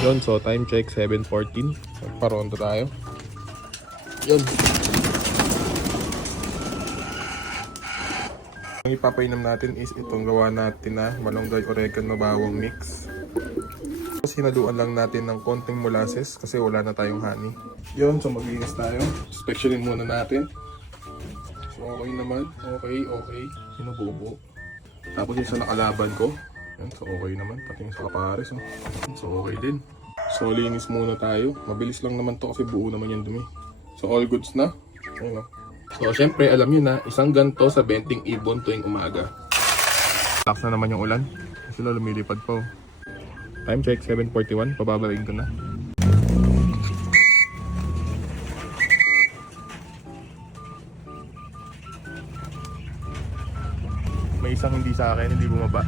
Yun, so time check 7:14. So, paronto tayo. Yun. Ang ipapainom natin is itong gawa natin na malunggay oregano bawang mix. Tapos hinaluan lang natin ng konting molasses kasi wala na tayong honey. Yun, so maglinis tayo. Inspectionin muna natin. So okay naman. Okay. Sinububo. Tapos yung sa nakalaban ko. Yan, so okay naman. Pati yung sa kapares. Oh. So okay din. So linis muna tayo. Mabilis lang naman to kasi buo naman yung dumi. So all goods na. Ayun, oh. So syempre alam nyo na, isang ganto sa Benting Ibon tuwing umaga. Lakas na naman yung ulan. Sila lumilipad pa. Oh. Time check 7:41. Pababalain ko na. May isang hindi sa akin, hindi bumaba.